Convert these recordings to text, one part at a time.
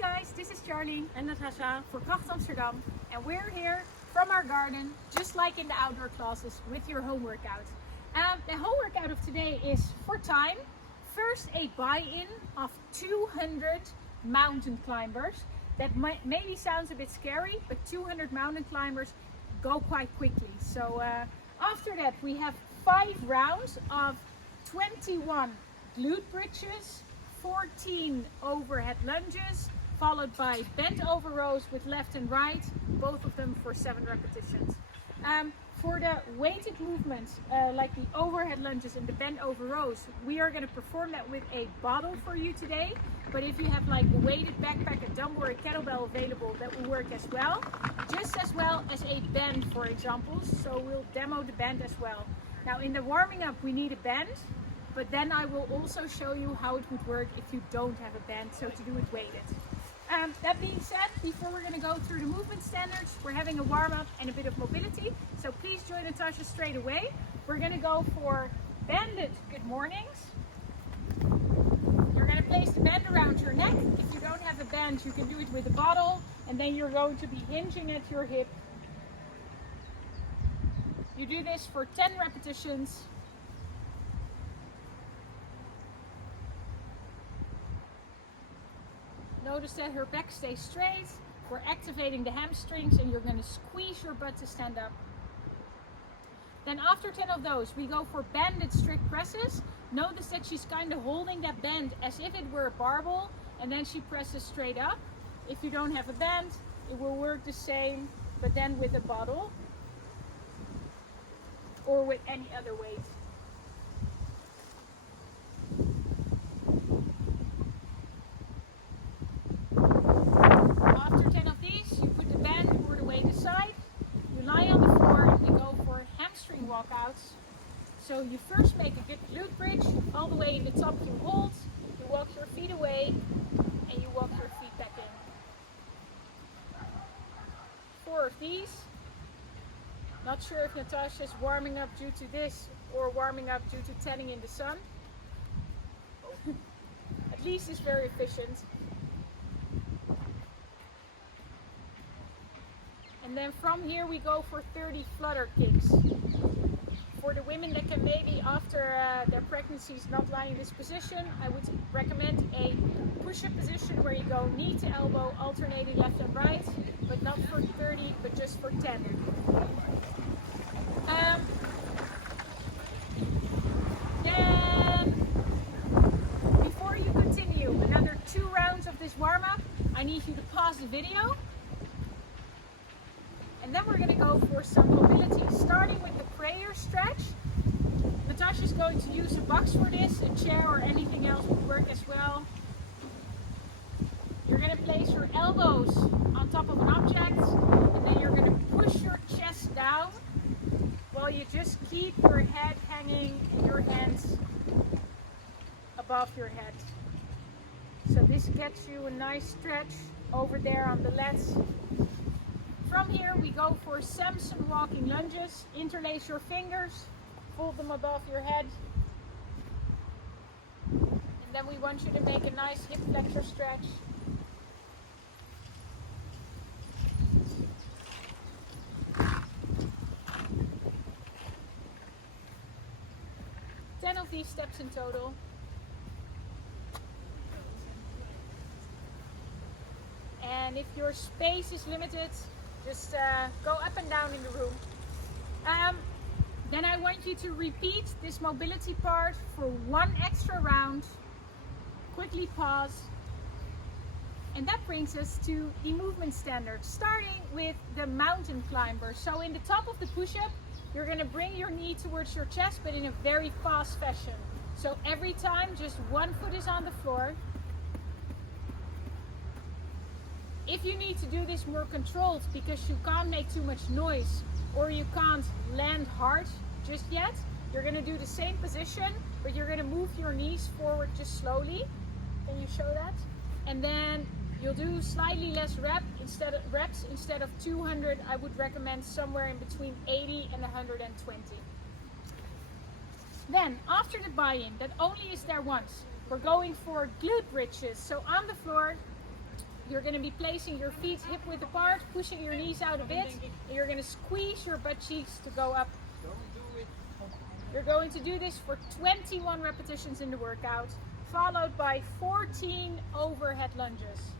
guys, this is Charlie and Natasha for Kracht Amsterdam, and we're here from our garden, just like in the outdoor classes, with your home workout. The home workout of today is for time. First, a buy-in of 200 mountain climbers. That maybe sounds a bit scary, but 200 mountain climbers go quite quickly. So after that, we have 5 rounds of 21 glute bridges, 14 overhead lunges, followed by bent over rows with left and right, both of them for 7 repetitions. For the weighted movements, like the overhead lunges and the bent over rows, we are going to perform that with a bottle for you today. But if you have like a weighted backpack, a dumbbell, or a kettlebell available, that will work as well. Just as well as a band, for example. So we'll demo the band as well. Now in the warming up, we need a band. But then I will also show you how it would work if you don't have a band, so to do it weighted. That being said, before we're going to go through the movement standards, we're having a warm-up and a bit of mobility. So please join Natasha straight away. We're going to go for banded good mornings. You're going to place the band around your neck. If you don't have a band, you can do it with a bottle. And then you're going to be hinging at your hip. You do this for 10 repetitions. Notice that her back stays straight. We're activating the hamstrings and you're going to squeeze your butt to stand up. Then after 10 of those, we go for banded strict presses. Notice that she's kind of holding that band as if it were a barbell, and then she presses straight up. If you don't have a band, it will work the same, but then with a bottle or with any other weight. Walkouts. So you first make a good glute bridge, all the way in the top you hold, you walk your feet away, and you walk your feet back in. 4 of these. Not sure if Natasha's warming up due to this or warming up due to tanning in the sun. At least it's very efficient. And then from here we go for 30 flutter kicks. For the women that can maybe after their pregnancies not lie in this position, I would recommend a push-up position where you go knee to elbow, alternating left and right, but not for 30, but just for 10. Then, before you continue another 2 rounds of this warm-up, I need you to pause the video. And then we're going to go for some mobility, starting with the prayer stretch. Natasha's going to use a box for this, a chair or anything else would work as well. You're going to place your elbows on top of an object, and then you're going to push your chest down while you just keep your head hanging and your hands above your head. So this gets you a nice stretch over there on the lats. From here we go for samson walking lunges. Interlace your fingers, fold them above your head. And then we want you to make a nice hip flexor stretch. Ten of these steps in total. And if your space is limited, just go up and down in the room. Then I want you to repeat this mobility part for 1 extra round. Quickly pause. And that brings us to the movement standards, starting with the mountain climber. So in the top of the push-up, you're going to bring your knee towards your chest, but in a very fast fashion. So every time, just 1 foot is on the floor. If you need to do this more controlled because you can't make too much noise or you can't land hard just yet, you're going to do the same position, but you're going to move your knees forward just slowly. Can you show that? And then you'll do slightly less reps instead of 200. I would recommend somewhere in between 80 and 120. Then after the buy-in, that only is there once, we're going for glute bridges. So on the floor, you're going to be placing your feet hip width apart, pushing your knees out a bit, and you're going to squeeze your butt cheeks to go up. You're going to do this for 21 repetitions in the workout, followed by 14 overhead lunges.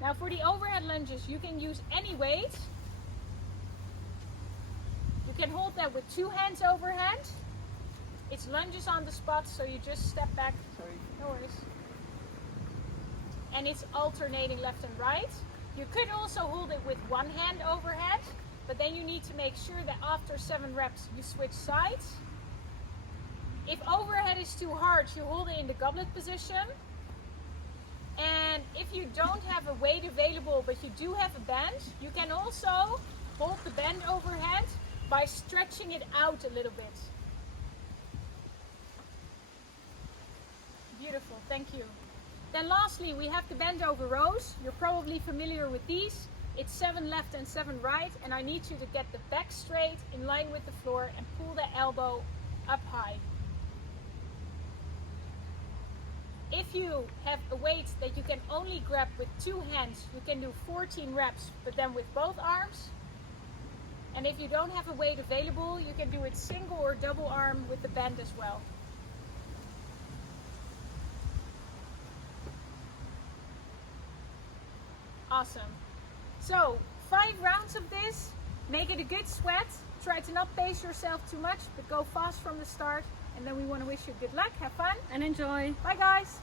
Now for the overhead lunges, you can use any weight. You can hold that with 2 hands overhead. It's lunges on the spot, so you just step back. Sorry, no worries. And it's alternating left and right. You could also hold it with 1 hand overhead, but then you need to make sure that after 7 reps you switch sides. If overhead is too hard, you hold it in the goblet position. And if you don't have a weight available but you do have a band, you can also hold the band overhead by stretching it out a little bit. Beautiful, thank you. Then lastly, we have the bend over rows. You're probably familiar with these. It's 7 left and 7 right, and I need you to get the back straight in line with the floor and pull the elbow up high. If you have a weight that you can only grab with 2 hands, you can do 14 reps, but then with both arms. And if you don't have a weight available, you can do it single or double arm with the band as well. Awesome. So 5 rounds of this, make it a good sweat. Try to not pace yourself too much, but go fast from the start. And then we want to wish you good luck, have fun, and enjoy. Bye guys.